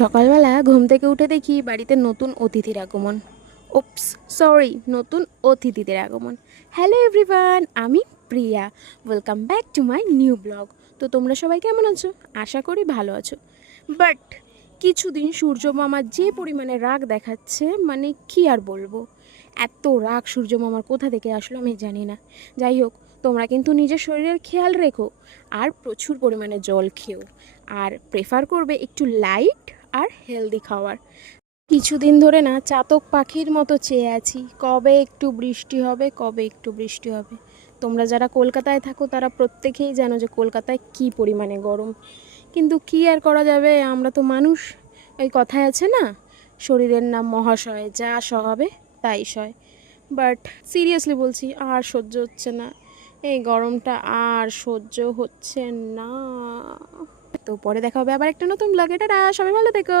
সকালবেলা ঘুম থেকে উঠে দেখি বাড়িতে নতুন অতিথির আগমন। ওপস, সরি, নতুন অতিথিদের আগমন। হ্যালো এভরিওয়ান, আমি Priya. Welcome back to my new blog. তো তোমরা সবাই কেমন আছো? আশা করি ভালো আছো। বাট কিছুদিন সূর্য মামা যে পরিমাণে রাগ দেখাচ্ছে, মানে কি আর বলবো। এত রাগ সূর্য মামার কোথা থেকে আসলো আমি জানি না। যাই হোক, তোমরা কিন্তু নিজের শরীরের খেয়াল রেখো, আর প্রচুর পরিমাণে জল খেও, আর প্রেফার করবে একটু লাইট আর হেলদি খাওয়ার। কিছুদিন ধরে না চাতক পাখির মতো চেয়ে আছি, কবে একটু বৃষ্টি হবে, কবে একটু বৃষ্টি হবে। তোমরা যারা কলকাতায় থাকো তারা প্রত্যেকেই জানো যে কলকাতায় কী পরিমাণে গরম। কিন্তু কী আর করা যাবে, আমরা তো মানুষ। ওই কথায় আছে না, শরীরের নাম মহাশয়, যা সহাবে তাই সয়। বাট সিরিয়াসলি বলছি, আর সহ্য হচ্ছে না এই গরমটা, আর সহ্য হচ্ছে না। তো পরে দেখা হবে আবার একটা নতুন ব্লগে। টাটা, সবাই ভালো থেকো।